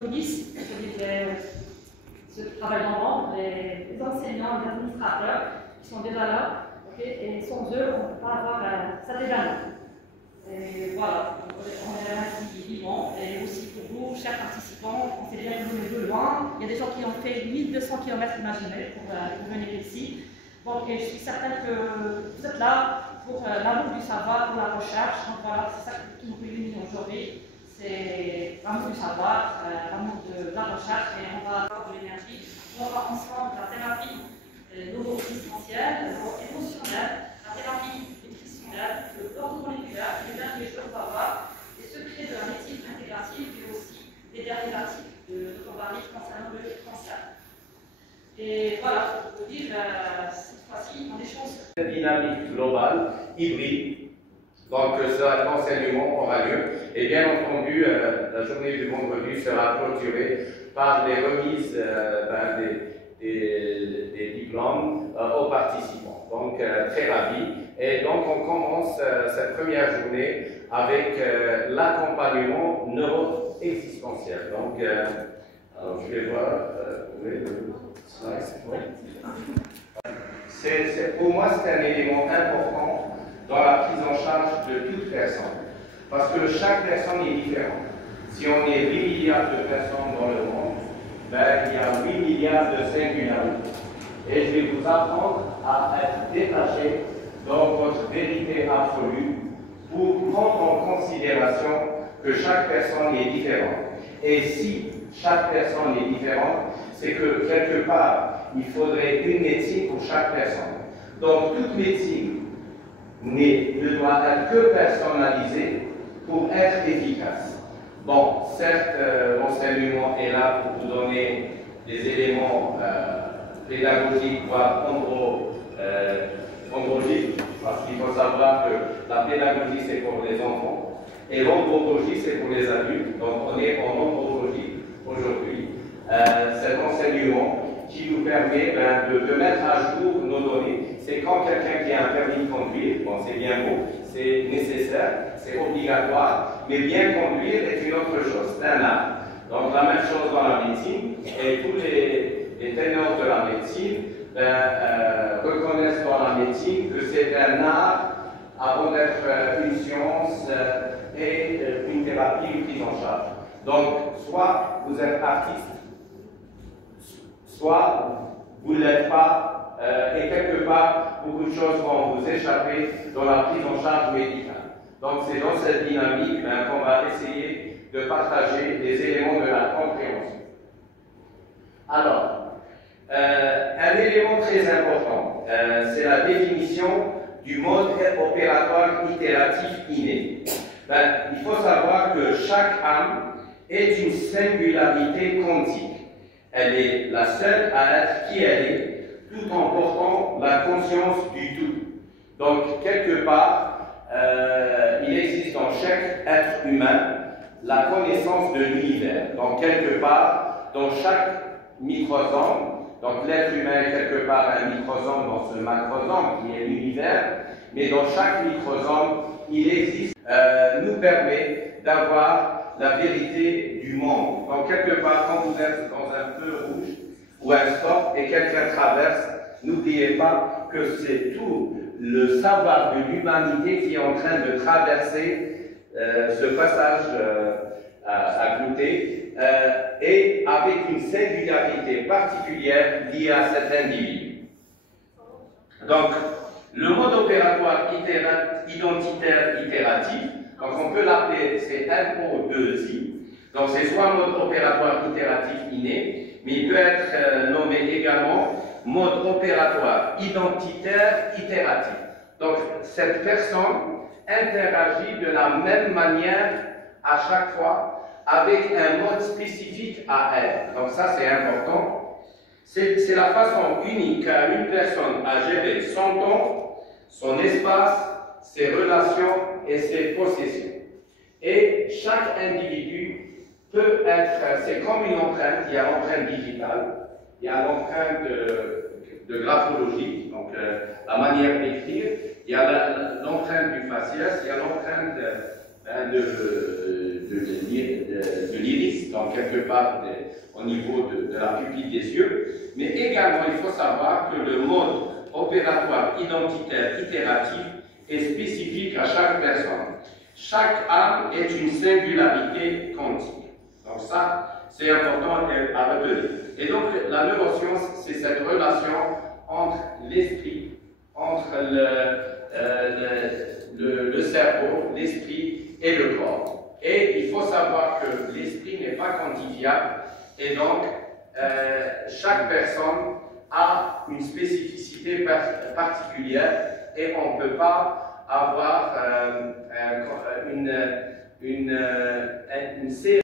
police, ceux qui travaillent dans l'ombre, les enseignants, les administrateurs qui sont déjà là, okay, et sans eux, on ne peut pas avoir cet événement. Et voilà, on est ainsi vivant. Et aussi pour vous, chers participants, on sait bien que vous venez de loin. Il y a des gens qui ont fait 1200 km, imaginez, pour venir ici. Donc, je suis certaine que vous êtes là pour l'amour du savoir, pour la recherche. Donc voilà, c'est ça qui nous réunit aujourd'hui. C'est l'amour du savoir, l'amour de la recherche, et on va avoir de l'énergie. On va ensemble la thérapie neuro-existentielle, neuro-émotionnelle, la thérapie nutritionnelle, l'orthomoléculaire, les derniers choses à voir, les secrets de la médecine intégrative, et aussi les derniers articles de notre mari concernant le cancer. Et voilà, pour vous dire, cette fois-ci, on échange. Dynamique globale, hybride. Donc, cet enseignement aura lieu. Et bien entendu, la journée du vendredi sera clôturée par les remises des diplômes aux participants. Donc, très ravi. Et donc, on commence cette première journée avec l'accompagnement neuro-existentiel. Donc, alors, je vais voir. Pour moi, c'est un élément important dans la prise en charge de toute personne. Parce que chaque personne est différente. Si on est 8 milliards de personnes dans le monde, ben, il y a 8 milliards de singularités. Et je vais vous apprendre à être détaché dans votre vérité absolue pour prendre en considération que chaque personne est différente. Et si chaque personne est différente, c'est que quelque part, il faudrait une médecine pour chaque personne. Donc toute médecine ne doit être que personnalisée pour être efficace. Bon, certes, l'enseignement est là pour vous donner des éléments pédagogiques, voire andrologiques, parce qu'il faut savoir que la pédagogie, c'est pour les enfants, et l'andrologie, c'est pour les adultes. Donc, on est en andrologie aujourd'hui. Cet enseignement qui nous permet de mettre à jour nos données. C'est quand quelqu'un qui a un permis de conduire, bon, c'est bien beau, c'est nécessaire, c'est obligatoire, mais bien conduire est une autre chose, c'est un art. Donc la même chose dans la médecine, et tous les ténors de la médecine reconnaissent dans la médecine que c'est un art avant d'être une science et une thérapie, une prise en charge. Donc, soit vous êtes artiste, soit vous ne l'êtes pas, et quelque part, beaucoup de choses vont vous échapper dans la prise en charge médicale. Donc, c'est dans cette dynamique qu'on va essayer de partager les éléments de la compréhension. Alors, un élément très important, c'est la définition du mode opératoire itératif inné. Il faut savoir que chaque âme est une singularité quantique. Elle est la seule à être qui elle est, tout en portant la conscience du tout. Donc, quelque part, il existe dans chaque être humain la connaissance de l'univers. Donc, quelque part, dans chaque microsome, donc l'être humain est quelque part un microsome dans ce macrosome qui est l'univers, mais dans chaque microsome, il existe, nous permet d'avoir la vérité du monde. Donc, quelque part, quand vous êtes dans un feu rouge ou un stop et quelqu'un traverse, n'oubliez pas que c'est tout le savoir de l'humanité qui est en train de traverser ce passage à côté et avec une singularité particulière liée à cet individu. Donc, le mode opératoire identitaire itératif, donc on peut l'appeler, c'est MO2I, donc c'est soit mode opératoire itératif inné, mais il peut être nommé également mode opératoire identitaire itératif. Donc cette personne interagit de la même manière à chaque fois avec un mode spécifique à elle. Donc ça c'est important. C'est la façon unique qu'a une personne à gérer son temps, son espace, ses relations et ses possessions. Et chaque individu peut être, c'est comme une empreinte, il y a l'empreinte digitale, il y a l'empreinte de graphologie, donc la manière d'écrire, il y a l'empreinte du faciès, il y a l'empreinte de l'iris, ici, donc quelque part au niveau de la pupille des yeux, mais également il faut savoir que le mode opératoire identitaire itératif est spécifique à chaque personne. Chaque âme est une singularité quantique. Donc ça, c'est important à retenir. Et donc la neuroscience, c'est cette relation entre l'esprit, entre le cerveau, l'esprit et le corps. Et il faut savoir que l'esprit n'est pas quantifiable et donc chaque personne a une spécificité particulière et on ne peut pas avoir une série